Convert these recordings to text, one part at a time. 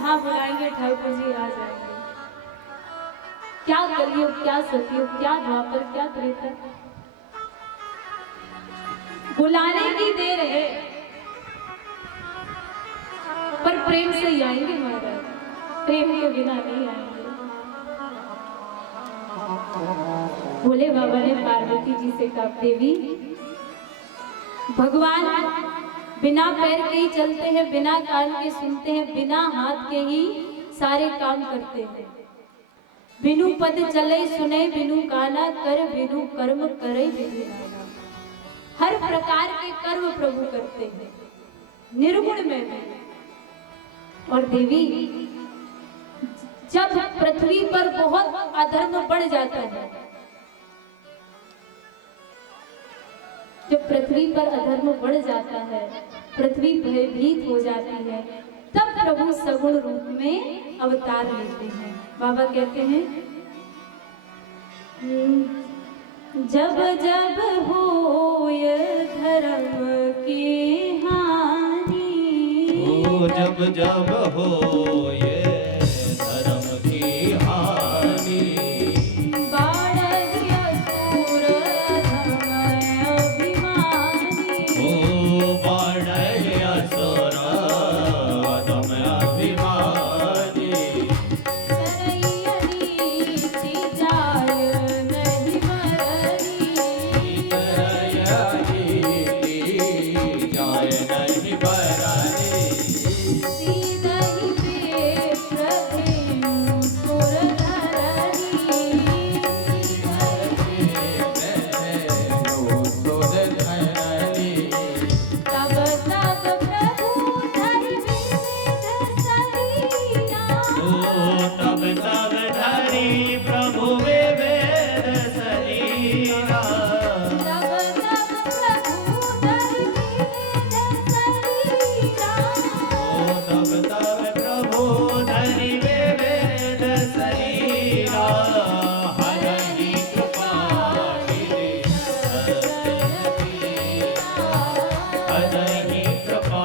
जहां बुलाएंगे ठाकुर जी आ जाएंगे। क्या कलयुग, क्या सतयुग, क्या द्वापर, क्या त्रेता, बुलाने की देर है पर प्रेम से ही आएंगे महाराज, प्रेम के बिना नहीं आएंगे। भोले बाबा ने पार्वती जी से कहा, देवी भगवान बिना पैर के ही चलते हैं, बिना कान के सुनते हैं, बिना हाथ के ही सारे काम करते हैं। बिनु पद चले सुने, बिनु गाना कर, बिनु कर्म करे बिनु नाना। हर प्रकार के कर्म प्रभु करते हैं, निर्गुण में भी। और देवी जब पृथ्वी पर बहुत अधर्म बढ़ जाता है, जब पृथ्वी पर अधर्म बढ़ जाता है, पृथ्वी भयभीत हो जाती है, तब प्रभु सगुण रूप में अवतार लेते हैं। बाबा कहते हैं, जब जब होय धर्म की हानि, जब जब होय धर्म की हानि, बाढ़ असुर अधम अभिमानी, बाढ़ असुर अधम अभिमानी, करैया नीति जाय नहीं बरनी, करैया नीति जाय नहीं बरनी, सीधहि पे प्रभु सुर धरनी, सुर धरनी, तब तब प्रभु धरि विविध शरीरा, तब तब धरी प्रभु विवेद शरीरा, तब तब प्रभु धरि विविध शरीरा, तब तब प्रभु धरी विवेद शरीरा, हरहि कृपा निधि हरहि कृपा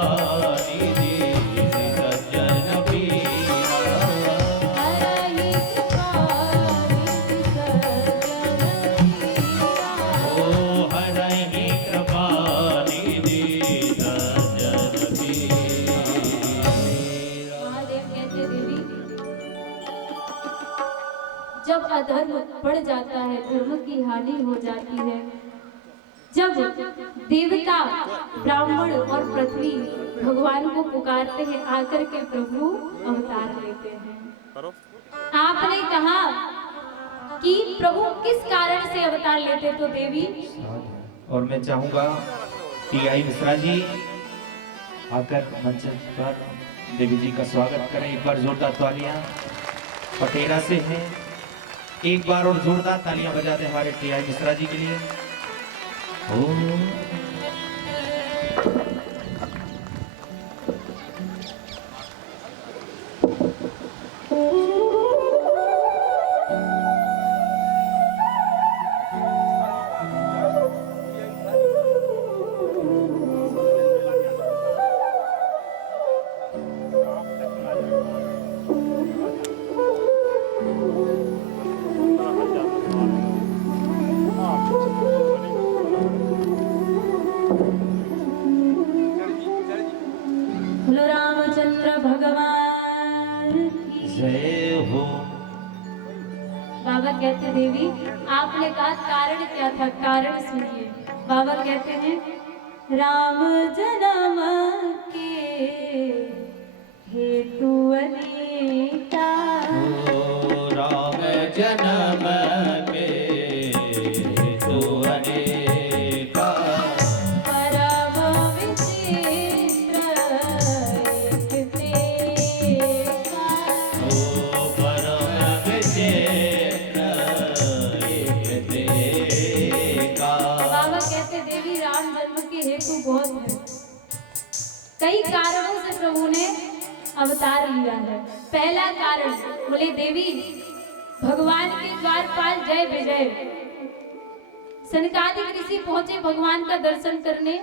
निधि सज्जन पीरा, हरहि कृपा निधि सज्जन पीरा। महादेव कहते, देवी जब अधर्म बढ़ जाता है, धर्म की हानि हो जाती है, जब देवता ब्राह्मण और पृथ्वी भगवान को पुकारते हैं, आकर के प्रभु अवतार लेते हैं। आपने कहा कि प्रभु किस कारण से अवतार लेते, तो देवी और मैं चाहूंगा टीआई मिश्रा जी आकर मंच पर देवी जी का स्वागत करें। एक बार जोरदार तालियां पटेरा से हैं, एक बार और जोरदार तालियां बजा दें हमारे टीआई मिश्रा जी के लिए। बोलो रामचंद्र भगवान की जय हो। बाबा कहते, देवी आपने कहा कारण क्या था, कारण सुनिए। बाबा कहते हैं, राम जन्म के हेतु अनेका, राम जन्म के हेतु अनेका, परम विचित्र एक तेका, परम विचित्र एक तेका। बाबा कहते, देवी राम जन्म के हेतु बहुत है, कई कारणों से प्रभु ने अवतार लिया है। पहला कारण, बोले देवी भगवान के द्वारपाल जय विजय, सनकादिक ऋषि पहुंचे भगवान का दर्शन करने।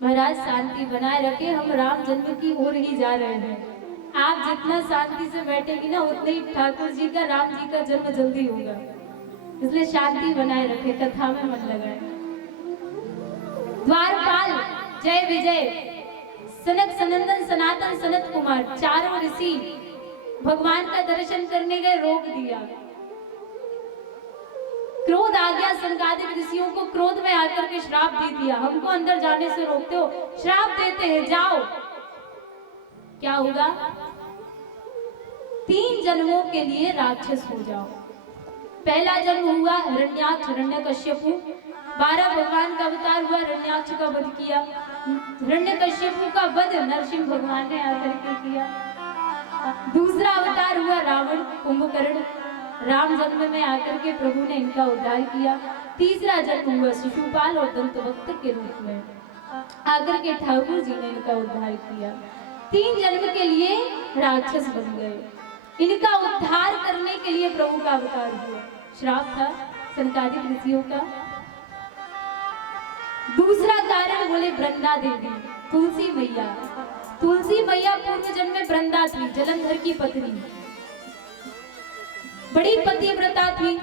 महाराज शांति बनाए रखे, हम राम जन्म की ओर ही जा रहे हैं। आप जितना शांति से बैठेगी ना उतने ही ठाकुर जी का राम जी का जन्म जल्दी होगा। इसलिए शांति बनाए रखे, कथा में मन लगाए। द्वारपाल जय विजय सनक सनंदन सनातन सनत कुमार चारों ऋषि भगवान का दर्शन करने गए, रोक दिया। क्रोध आ गया, सनकादिक ऋषियों को क्रोध में आकर के श्राप दे दिया, हमको अंदर जाने से रोकते हो, श्राप देते हैं जाओ। क्या होगा? 3 जन्मों के लिए राक्षस हो जाओ। पहला जन्म हुआ हिरण्याक्ष हिरण्यकश्यपु, 12 भगवान का अवतार हुआ, हिरण्याक्ष का वध किया। हिरण्यकश्यपु का वध नरसिंह भगवान ने आकर के किया। दूसरा अवतार हुआ रावण कुंभकर्ण, राम जन्म में आकर के प्रभु ने इनका उद्धार किया। तीसरा जन्म हुआ शिशुपाल और दंतवक्त के रूप में आकर के ठाकुर जी ने इनका उद्धार किया। 3 जन्म के लिए राक्षस बन गए। इनका उद्धार करने के लिए प्रभु का अवतार हुआ। श्राप था सनकादिक ऋषियों का। दूसरा कारण बोले वृंदा देवी, तुलसी मैया। तुलसी मैया पूर्व जन्म में वृंदा थी, जलंधर की पत्नी, बड़ी पतिव्रता थी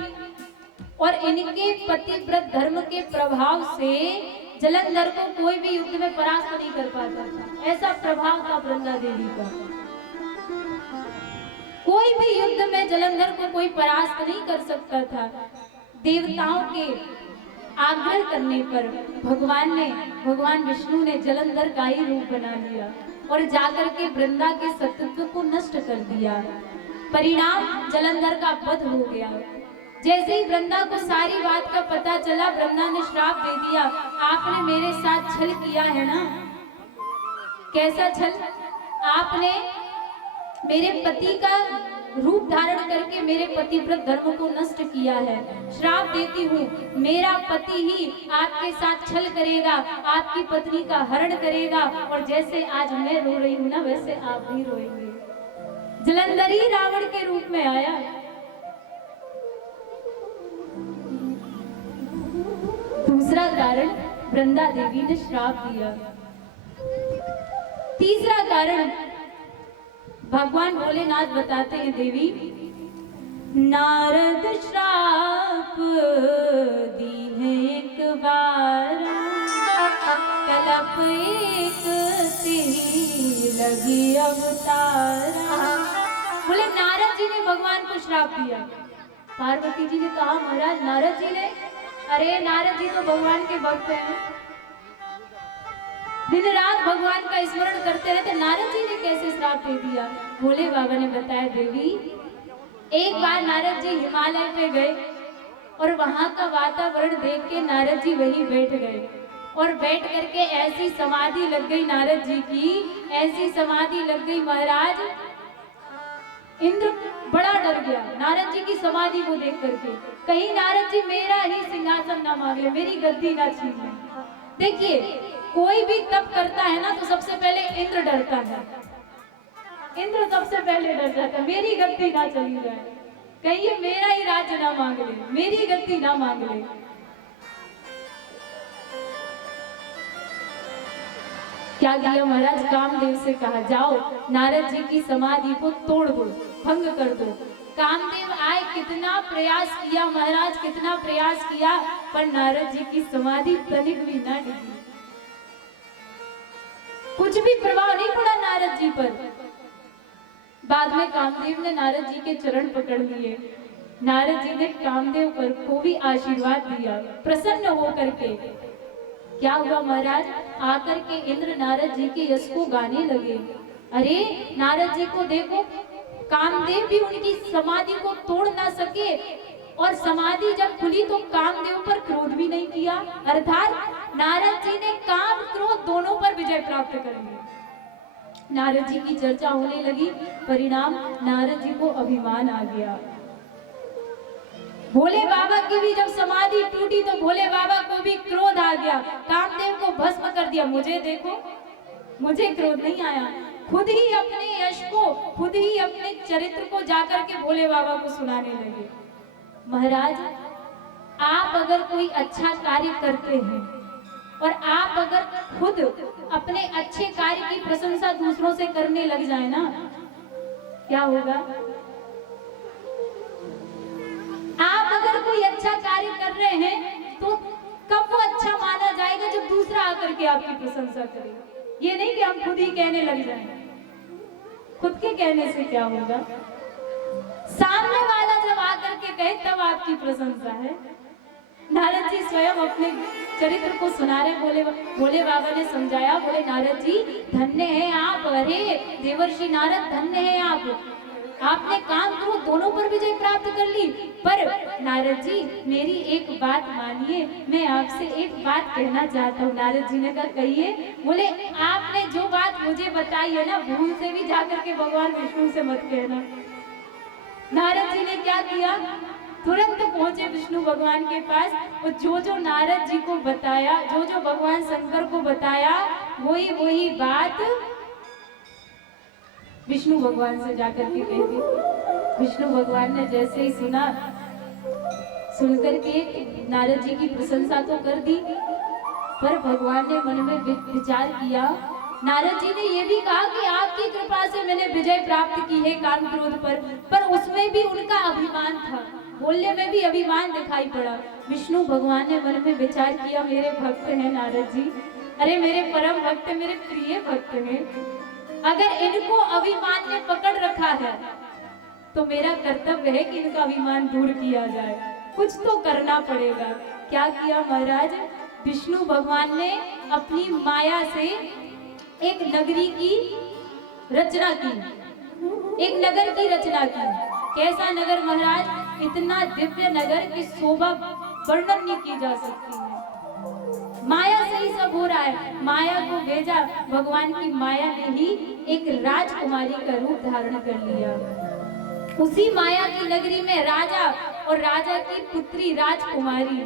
और इनके पतिव्रत धर्म के प्रभाव से जलंधर को कोई भी युद्ध में परास्त नहीं कर पाता था। ऐसा प्रभाव था वृंदा देवी का। कोई भी युद्ध में जलंधर को कोई परास्त नहीं कर सकता था। देवताओं के आग्रह करने पर भगवान विष्णु ने जलंधर का ही रूप बना लिया और जाकर के वृंदा के सत्यत्व को नष्ट कर दिया। परिणाम जलंधर का वध हो गया। जैसे ही वृंदा को सारी बात का पता चला, वृंदा ने श्राप दे दिया, आपने मेरे साथ छल किया है ना। कैसा छल? आपने मेरे पति का रूप धारण करके मेरे पतिव्रत धर्म को नष्ट किया है। श्राप देती हूँ, मेरा पति ही आपके साथ छल करेगा, आपकी पत्नी का हरण करेगा और जैसे आज मैं रो रही हूँ ना वैसे आप भी रोएंगे। जलंधरी रावण के रूप में आया। दूसरा कारण वृंदा देवी ने श्राप दिया। तीसरा कारण भगवान भोलेनाथ बताते हैं, देवी नारद श्राप दी है एक बार, कलप एक तेरी लगी अवतारा। बोले नारद जी ने भगवान को श्राप दिया। पार्वती जी ने कहा महाराज नारद जी ने, अरे नारद जी तो भगवान के भक्त हैं, दिन रात भगवान का स्मरण करते रहते, नारद जी ने कैसे श्राप दे दिया? भोले बाबा ने बताया, देवी एक बार नारद जी हिमालय पे गए और वहां का वातावरण देख के नारद जी वहीं बैठ गए और बैठ करके ऐसी समाधि लग गई नारद जी की, ऐसी समाधि लग गई महाराज, इंद्र बड़ा डर गया नारद जी की समाधि को देख करके। कहीं नारद जी मेरा ही सिंहासन ना मांग ले, मेरी गद्दी ना छीन ले। देखिए कोई भी तप करता है ना तो सबसे पहले इंद्र डरता है, इंद्र सबसे पहले डर जाता है, मेरी गद्दी ना चली जाए, कहीं ये मेरा ही राज्य ना मांग ले, मेरी गद्दी ना मांग ले। क्या किया महाराज? कामदेव से कहा जाओ नारद जी की समाधि को तोड़ दो, भंग कर दो। कामदेव आए, कितना प्रयास किया महाराज, कितना प्रयास किया, पर नारद जी की समाधि तनिक भी ना डिगी, कुछ भी प्रभाव नहीं पड़ा नारद जी पर। बाद में कामदेव ने नारद जी के चरण पकड़ लिए, नारद जी ने कामदेव पर को भी आशीर्वाद दिया प्रसन्न होकर के। क्या हुआ महाराज? आकर के इंद्र नारद जी के यश को गाने लगे। अरे नारद जी को देखो, कामदेव भी उनकी समाधि को तोड़ ना सके और समाधि जब खुली तो कामदेव पर क्रोध भी नहीं किया, अर्थात नारद जी ने काम क्रोध दोनों पर विजय प्राप्त कर ली। नारद जी की चर्चा होने लगी, परिणाम नारद जी को अभिमान आ गया। भोले बाबा की भी जब समाधि टूटी तो भोले बाबा को भी क्रोध आ गया, कामदेव को भस्म कर दिया। मुझे देखो, मुझे क्रोध नहीं आया, खुद ही अपने यश को, खुद ही अपने चरित्र को जाकर के भोले बाबा को सुनाने लगे। महाराज आप अगर कोई अच्छा कार्य करते हैं और आप अगर खुद अपने अच्छे कार्य की प्रशंसा दूसरों से करने लग जाए ना क्या होगा? आप अगर कोई अच्छा कार्य कर रहे हैं तो कब वो अच्छा माना जाएगा? जब दूसरा आकर के आपकी प्रशंसा करे। ये नहीं कि हम खुद ही कहने लग जाएं। खुद के कहने से क्या होगा? सामने वाला जब आकर के कहे तब आपकी प्रशंसा है। नारद जी स्वयं अपने चरित्र को सुना रहे, बोले बाबा ने समझाया, बोले नारद जी धन्य है आप, अरे देवर्षि नारद धन्य है आप, आपने काम क्रोध दोनों पर विजय प्राप्त कर ली। पर नारद जी मेरी एक बात मानिए, मैं आपसे एक बात कहना चाहता हूँ। नारद जी ने कहा कहिए। बोले आपने जो बात मुझे बताई है ना, भूल से भी जाकर के भगवान विष्णु से मत कहना। नारद जी ने क्या किया? तुरंत पहुंचे विष्णु भगवान के पास और जो नारद जी को बताया, जो भगवान शंकर को बताया, वही बात विष्णु भगवान से जाकर के कह दी। विष्णु भगवान ने जैसे ही सुनकर के नारद जी की प्रशंसा तो कर दी, पर भगवान ने मन में विचार किया। नारद जी ने यह भी कहा कि आपकी कृपा से मैंने विजय प्राप्त की है काम क्रोध पर उसमें भी उनका अभिमान था, बोलने में भी अभिमान दिखाई पड़ा। विष्णु भगवान ने मन में विचार किया, मेरे भक्त हैं नारद जी, अरे मेरे परम भक्त, मेरे प्रिय भक्त हैं, अगर इनको अभिमान ने पकड़ रखा है तो मेरा कर्तव्य है कि इनका अभिमान दूर किया जाए, कुछ तो करना पड़ेगा। क्या किया महाराज? विष्णु भगवान ने अपनी माया से एक नगरी की रचना की, एक नगर की रचना की। कैसा नगर महाराज? इतना दिव्य नगर की शोभा वर्णन नहीं की जा सकती है। माया से ही सब हो रहा है। माया को भेजा, भगवान की माया ने ही एक राजकुमारी का रूप धारण कर लिया। उसी माया की नगरी में राजा और राजा की पुत्री राजकुमारी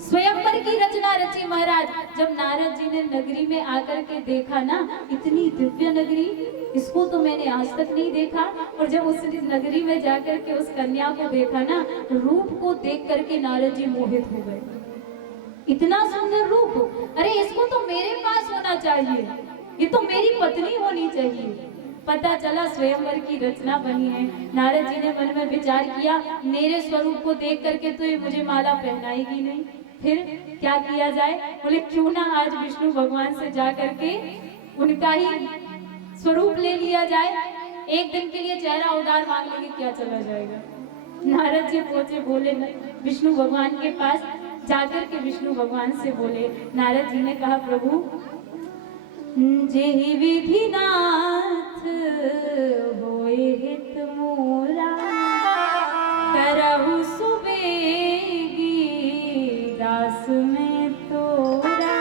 स्वयंवर की रचना रची महाराज। जब नारद जी ने नगरी में आकर के देखा ना, इतनी दिव्य नगरी, इसको तो मैंने आज तक नहीं देखा। और जब उस नगरी में जाकर के उस कन्या को देखा ना, रूप को देख करके नारद जी मोहित हो गए। इतना सुंदर रूप, अरे इसको तो मेरे पास होना चाहिए, ये तो मेरी पत्नी होनी चाहिए। पता चला स्वयंवर की रचना बनी है। नारद जी ने मन में विचार किया, मेरे स्वरूप को देख करके तो ये मुझे माला पहनाएगी नहीं, फिर क्या किया जाए? बोले क्यों ना आज विष्णु भगवान से जा करके उनका ही स्वरूप ले लिया जाए, एक दिन के लिए चेहरा उधार मांग लेंगे, क्या चला जाएगा। नारद जी पहुंचे, बोले विष्णु भगवान के पास जाकर के विष्णु भगवान से बोले। नारद जी ने कहा प्रभु, जेहि विधि नाथ होए हित मोरा, करहु सुबेगी दास में तोरा,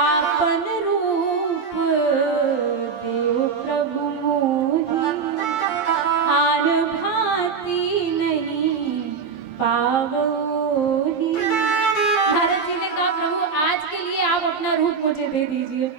आपन रूप देव प्रभु मोहि, आन भांति नहीं पावोहि। नारद जी ने कहा प्रभु आज के लिए आप अपना रूप मुझे दे दीजिए।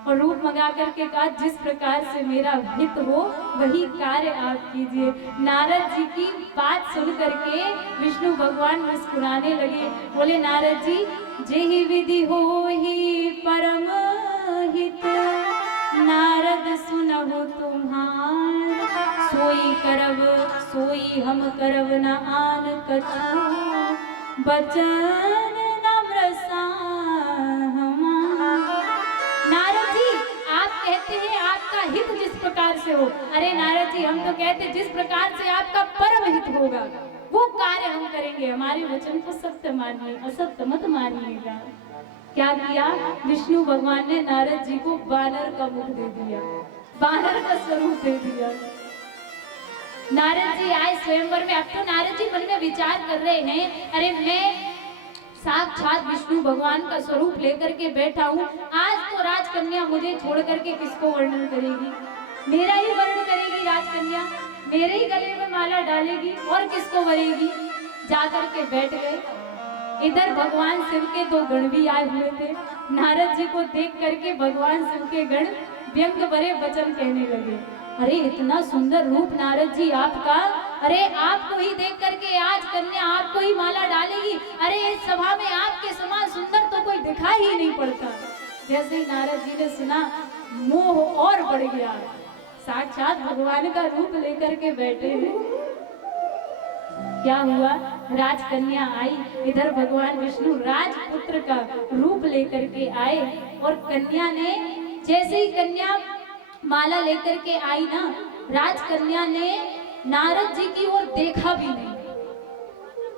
और रूप मंगा करके कहा जिस प्रकार से मेरा हित हो वही कार्य आप कीजिए। नारद जी की बात सुन करके विष्णु भगवान मुस्कुराने लगे। बोले नारद जी, जेहि विधि होहि परम हित, नारद सुनहु तुम्हार, सोई करब सोई हम करब न आन कछु, बचन नम्र नारद जी आप कहते हैं आपका हित जिस प्रकार से हो, अरे नारद जी हम तो कहते हैं जिस प्रकार से आपका परम हित होगा वो कार्य हम करेंगे, हमारे वचन को सत्य मानिए, असत्य मत मानिएगा। क्या किया? विष्णु भगवान ने नारद जी को बानर का मुख दे दिया, बानर का स्वरूप दे दिया। नारद जी आए स्वयंवर में। अब तो नारद जी मन में विचार कर रहे हैं, अरे मैं साक्षात विष्णु भगवान का स्वरूप लेकर के बैठा हूँ, आज तो राजकन्या मुझे छोड़ करके किसको वर्णन करेगी? मेरा ही वर्णन करेगी राजकन्या, मेरे ही गले में माला डालेगी और किसको वरेगी? जाकर के बैठ गए। इधर भगवान शिव के दो गण भी आए हुए थे। नारद जी को देख करके भगवान शिव के गण व्यंग भरे वचन कहने लगे, अरे इतना सुंदर रूप नारद जी आपका, अरे आपको ही देख करके आज कन्या आपको ही माला डालेगी, अरे इस सभा में आपके समान सुंदर तो कोई दिखाई ही नहीं पड़ता। जैसे ही नारद जी ने सुना मोह और बढ़ गया। साक्षात भगवान का रूप लेकर के बैठे हैं। क्या हुआ, राजकन्या आई, इधर भगवान विष्णु राजपुत्र का रूप लेकर के आए और कन्या ने, जैसे ही कन्या माला लेकर के आई ना, राजकन्या ने नारद जी की ओर देखा भी नहीं।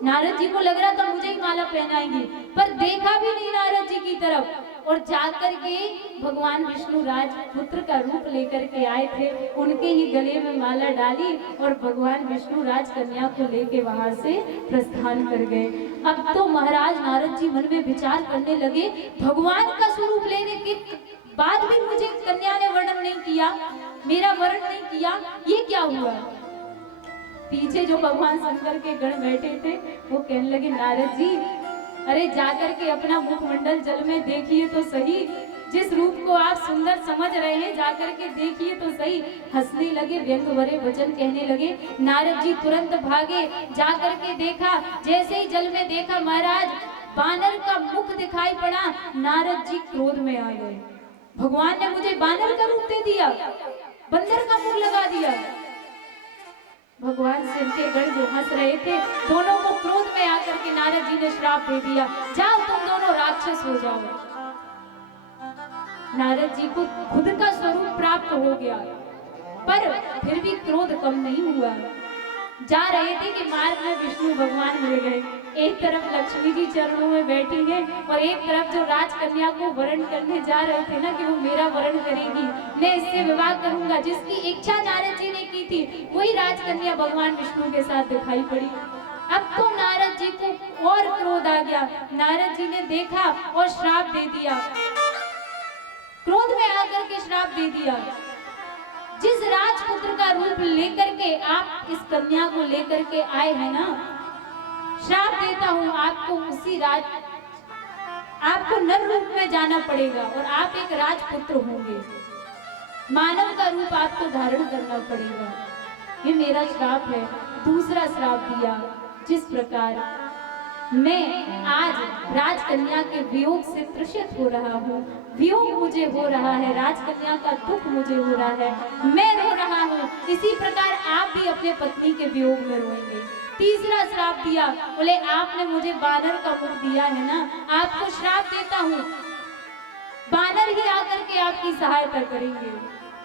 नारद जी को लग रहा था मुझे ही माला पहनाएंगी, पर देखा भी नहीं नारद जी की तरफ, और जाकर के भगवान विष्णु राजपुत्र का रूप लेकर के आए थे, उनके ही गले में माला डाली और भगवान विष्णु राजकन्या को लेके वहां से प्रस्थान कर गए। अब तो महाराज नारद जी मन में विचार करने लगे, भगवान का स्वरूप लेने के बाद भी मुझे कन्या ने वर्णन नहीं किया, मेरा वर्ण नहीं किया, ये क्या हुआ। पीछे जो भगवान शंकर के गण बैठे थे वो कहने लगे, नारद जी अरे जाकर के अपना मुखमंडल जल में देखिए तो सही, जिस रूप को आप सुंदर समझ रहे हैं जाकर के देखिए तो सही। हंसने लगे, व्यंग भरे वचन कहने लगे। नारद जी तुरंत भागे, जाकर के देखा, जैसे ही जल में देखा महाराज बानर का मुख दिखाई पड़ा। नारद जी क्रोध में आ गए, भगवान ने मुझे बानर का रूप दे दिया, बंदर का मुख लगा दिया। भगवान शिव के गण जो हंस रहे थे, दोनों को क्रोध में आकर के नारद जी ने श्राप दे दिया, जाओ तुम दोनों राक्षस हो जाओ। नारद जी को खुद का स्वरूप प्राप्त हो गया, पर फिर भी क्रोध कम नहीं हुआ। जा रहे थे कि मार्ग में विष्णु भगवान मिल गए। एक तरफ लक्ष्मी जी चरणों में बैठी हैं और एक तरफ जो राजकन्या को वरण करने जा रहे थे ना कि वो मेरा वरण करेगी, मैं इससे विवाह करूंगा, जिसकी इच्छा नारद जी ने की थी वही राजकन्या भगवान विष्णु के साथ दिखाई पड़ी। अब तो नारद जी को और क्रोध आ गया। नारद जी ने देखा और श्राप दे दिया, क्रोध में आकर के श्राप दे दिया, जिस राजपुत्र का रूप लेकर के आप इस कन्या को लेकर के आए हैं ना, श्राप देता हूं आपको आपको नर रूप में जाना पड़ेगा और आप एक राजपुत्र होंगे, मानव का रूप आपको धारण करना पड़ेगा। ये मेरा श्राप है। दूसरा श्राप दिया, जिस प्रकार मैं आज राजकन्या के वियोग से त्रसित हो रहा हूँ, वियोग मुझे हो रहा है, राजकन्या का दुख मुझे हो रहा है, मैं रो रहा हूँ, इसी प्रकार आप भी अपने पत्नी के वियोग में रोएंगे। तीसरा श्राप दिया, बोले आपने मुझे बानर का मुख दिया है ना, आपको श्राप देता हूँ, बानर ही आकर के आपकी सहायता करेंगे।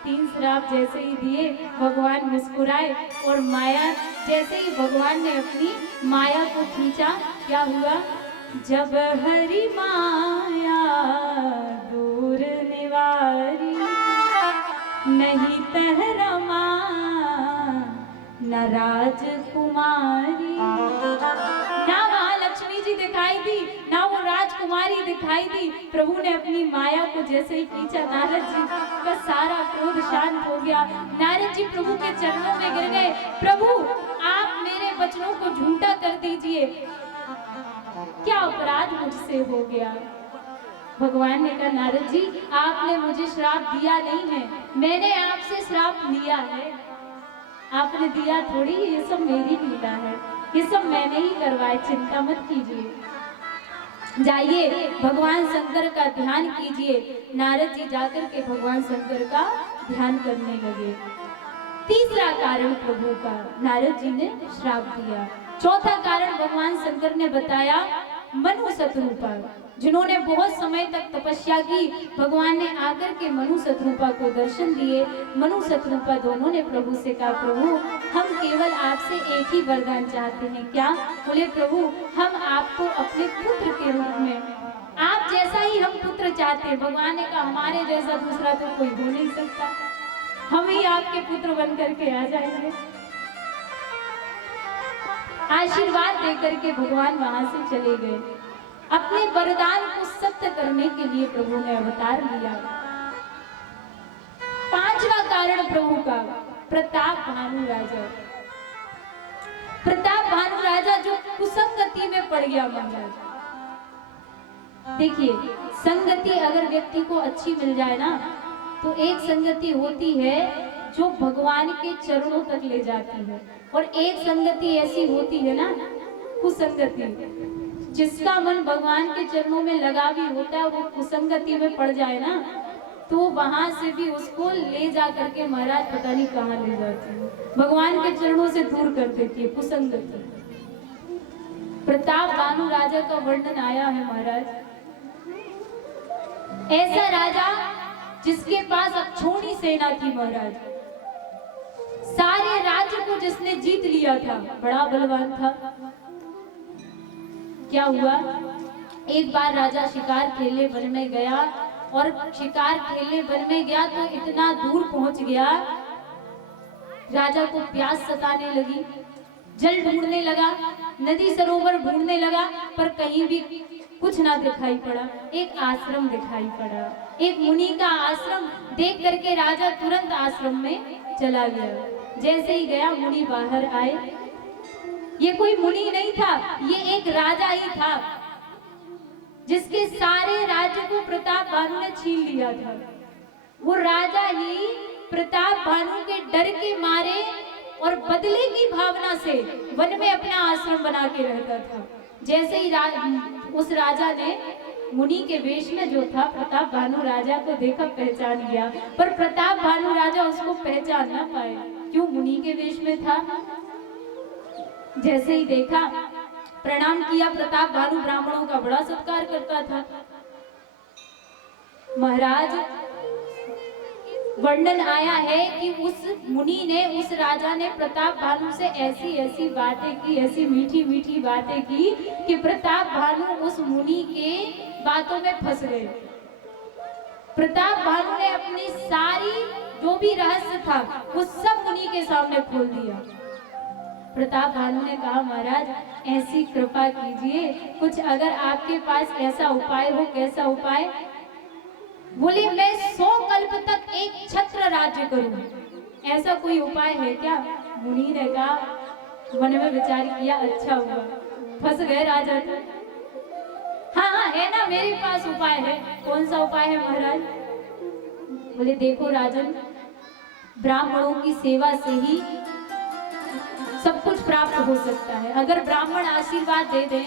तीन श्राप जैसे ही दिए भगवान मुस्कुराए और माया, जैसे ही भगवान ने अपनी माया को खींचा, क्या हुआ, जब हरि माया दूर निवारी, नहीं तहरमा न राजकुमारी। ना वहाँ लक्ष्मी जी दिखाई दी, ना वो राजकुमारी दिखाई दी। प्रभु ने अपनी माया को जैसे ही खींचा, नारद जी का सारा क्रोध शांत हो गया। नारद जी प्रभु के चरणों में गिर गए, प्रभु आप मेरे वचनों को झूठा कर दीजिए, क्या अपराध मुझसे हो गया। भगवान ने कहा, नारद जी आपने मुझे श्राप दिया नहीं है, मैंने आपसे श्राप लिया है, आपने दिया थोड़ी, ये सब मेरी लीला है, ये सब मैंने ही करवाए, चिंता मत कीजिए। जाइए भगवान शंकर का ध्यान कीजिए। नारद जी जाकर के भगवान शंकर का ध्यान करने लगे। तीसरा कारण प्रभु का नारद जी ने श्राप दिया। चौथा कारण भगवान शंकर ने बताया, मनु शत्रुपा, जिन्होंने बहुत समय तक तपस्या की, भगवान ने आकर के मनु शत्रुपा को दर्शन दिए। मनु शत्रुपा दोनों ने प्रभु से कहा, प्रभु हम केवल आपसे एक ही वरदान चाहते हैं। क्या? बोले प्रभु हम आपको अपने पुत्र के रूप में, आप जैसा ही हम पुत्र चाहते हैं। भगवान ने कहा, हमारे जैसा दूसरा तो कोई हो नहीं सकता, हम ही आपके पुत्र बन करके आ जाएंगे। आशीर्वाद देकर के भगवान वहां से चले गए। अपने वरदान को सत्य करने के लिए प्रभु ने अवतार लिया। पांचवा कारण प्रभु का, प्रताप भानु राजा। प्रताप भानु राजा जो कुसंगति में पड़ गया महाराज। देखिए, संगति अगर व्यक्ति को अच्छी मिल जाए ना, तो एक संगति होती है जो भगवान के चरणों तक ले जाती है, और एक संगति ऐसी होती है ना कुसंगति, जिसका मन भगवान के चरणों में लगा भी होता है, वो कुसंगति में पड़ जाए ना तो वहां से भी उसको ले जा करके महाराज पता नहीं कहाँ ले जाती है, भगवान के चरणों से दूर कर देती है, कुसंगति। प्रताप भानु राजा का वर्णन आया है महाराज। ऐसा राजा जिसके पास अक्षोणी सेना थी महाराज, सारे राज्य को जिसने जीत लिया था, बड़ा बलवान था। क्या हुआ, एक बार राजा शिकार खेलने वन में गया, और शिकार खेलने वन में गया तो इतना दूर पहुंच गया, राजा को प्यास सताने लगी, जल ढूंढने लगा, नदी सरोवर ढूंढने लगा, पर कहीं भी कुछ ना दिखाई पड़ा। एक आश्रम दिखाई पड़ा, एक मुनि का आश्रम देख करके राजा तुरंत आश्रम में चला गया। जैसे ही गया, मुनि बाहर आए। ये कोई मुनि नहीं था, ये एक राजा ही था, जिसके सारे राज्य को प्रताप भानु ने छीन लिया था। वो राजा ही प्रताप भानु के डर के मारे और बदले की भावना से वन में अपना आश्रम बना के रहता था। जैसे ही उस राजा ने मुनि के वेश में जो था प्रताप भानु राजा को देखा, पहचान लिया, पर प्रताप भानु राजा उसको पहचान ना पाए। क्यों? मुनि के वेश में था। जैसे ही देखा, प्रणाम किया। प्रताप भानु ब्राह्मणों का बड़ा सत्कार करता था। महाराज, वर्णन आया है कि उस मुनि ने, उस राजा ने प्रताप भानु से ऐसी ऐसी बातें की, ऐसी मीठी मीठी बातें की कि प्रताप भानु उस मुनि के बातों में फंस गए। प्रताप भानु ने अपनी सारी जो भी रहस्य था वो सब मुनि के सामने खोल दिया। प्रताप भानु ने कहा, महाराज ऐसी कृपा कीजिए, कुछ अगर आपके पास ऐसा उपाय हो। कैसा उपाय? बोले, मैं 100 कल्प तक एक छत्र राज्य करूं। ऐसा कोई उपाय है क्या? मुनि ने कहा, मन में विचार किया, अच्छा हुआ फंस गए राजा तो। हाँ, है ना, मेरे पास उपाय है। कौन सा उपाय है महाराज? बोले, देखो राजन, ब्राह्मणों की सेवा से ही सब कुछ प्राप्त हो सकता है। अगर ब्राह्मण आशीर्वाद दे दें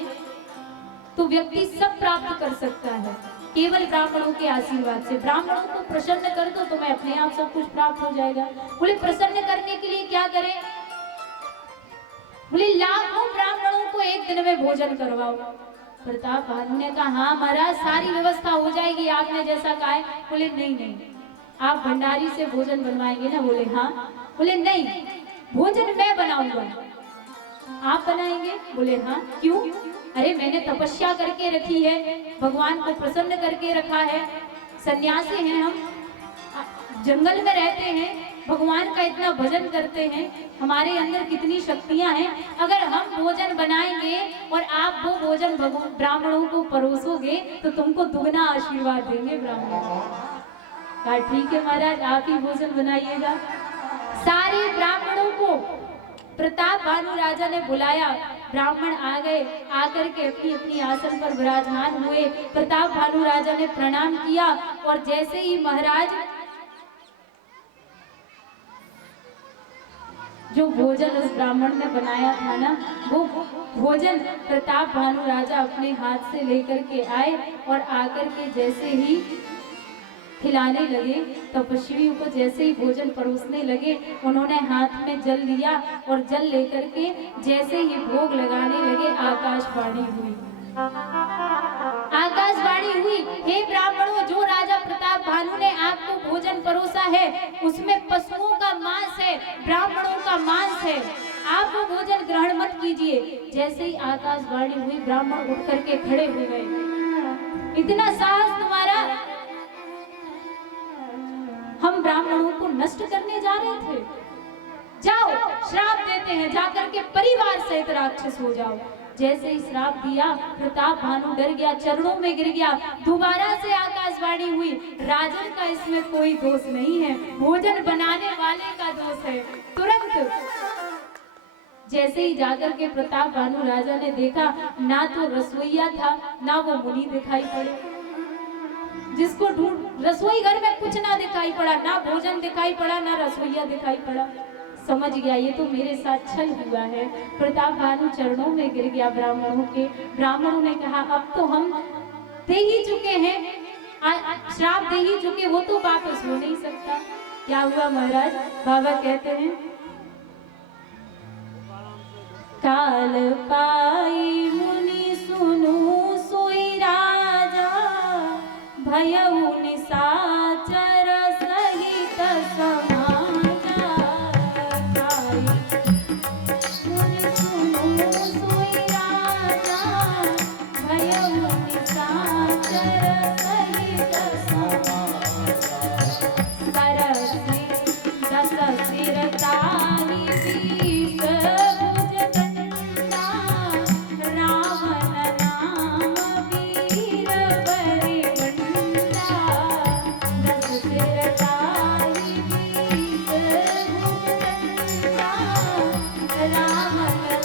तो व्यक्ति सब प्राप्त कर सकता है, केवल ब्राह्मणों के आशीर्वाद से। ब्राह्मणों को प्रसन्न कर दो तो मैं अपने आप सब कुछ प्राप्त हो जाएगा। बोले, प्रसन्न करने के लिए क्या करें? बोले, लाखों ब्राह्मणों को एक दिन में भोजन करवाओ। प्रताप भानु ने कहा, हाँ महाराज, सारी व्यवस्था हो जाएगी, आपने जैसा कहा है। बोले, नहीं, आप भंडारी से भोजन बनवाएंगे ना? बोले, हाँ। बोले, नहीं, भोजन मैं बनाऊंगा। आप बनाएंगे? बोले, हाँ। क्यों? अरे मैंने तपस्या करके रखी है, भगवान को प्रसन्न करके रखा है, सन्यासी हैं हम, जंगल में रहते हैं, भगवान का इतना भजन करते हैं, हमारे अंदर कितनी शक्तियां हैं। अगर हम भोजन बनाएंगे और आप वो भोजन ब्राह्मणों को परोसोगे तो तुमको दुगना आशीर्वाद देंगे ब्राह्मण। कहा, ठीक है महाराज, आप ही भोजन बनाइएगा। सारे ब्राह्मणों को प्रताप भानु राजा ने बुलाया। ब्राह्मण आ गए, आकर के अपनी अपनी आसन पर विराजमान हुए। प्रताप भानु राजा ने प्रणाम किया, और जैसे ही महाराज जो भोजन उस ब्राह्मण ने बनाया था ना, वो भोजन प्रताप भानु राजा अपने हाथ से लेकर के आए, और आकर के जैसे ही खिलाने लगे, तपस्वियों को जैसे ही भोजन परोसने लगे, उन्होंने हाथ में जल लिया, और जल लेकर के जैसे ही भोग लगाने लगे, आकाशवाणी हुई। आकाशवाणी हुई, हे ब्राह्मणों, जो राजा प्रताप भानु ने आपको भोजन परोसा है उसमें पशुओं का मांस है, ब्राह्मणों का मांस है, आप वो भोजन ग्रहण मत कीजिए। जैसे ही आकाशवाणी हुई, ब्राह्मण उठ करके खड़े हो गए। इतना साहस तुम्हारा! हम ब्राह्मणों को नष्ट करने जा रहे थे? जाओ, श्राप देते हैं, जाकर के परिवार सहित राक्षस हो जाओ। जैसे ही श्राप दिया, प्रताप भानु डर गया, चरणों में गिर गया। दोबारा से आकाशवाणी हुई, राजन का इसमें कोई दोष नहीं है, भोजन बनाने वाले का दोष है। तुरंत जैसे ही जाकर के प्रताप भानु राजा ने देखा, ना तो रसोईया था, ना वो मुनि दिखाई पड़े। जिसको ढूंढ, रसोई घर में कुछ ना दिखाई पड़ा, ना भोजन दिखाई पड़ा, ना रसोईया दिखाई पड़ा। समझ गया, ये तो मेरे साथ छल हुआ है। प्रताप भानु चरणों में गिर गया ब्राह्मणों के। ब्राह्मणों ने कहा, अब तो हम दे ही चुके हैं, श्राप दे ही चुके, वो तो वापस हो नहीं सकता। क्या हुआ महाराज? बाबा कहते हैं काल पाई मुनि सुनु सोई राजा, भयउ निशाचर सहित समाजा। पाई मुनि सुनु सोई राजा, भयउ निशाचर सहित समाजा। सरसी दस सिर ताहि बीस भुजदंडा, रावण नाम वीर बरिबंडा। दस सिर ताहि बीस भुजदंडा, रावण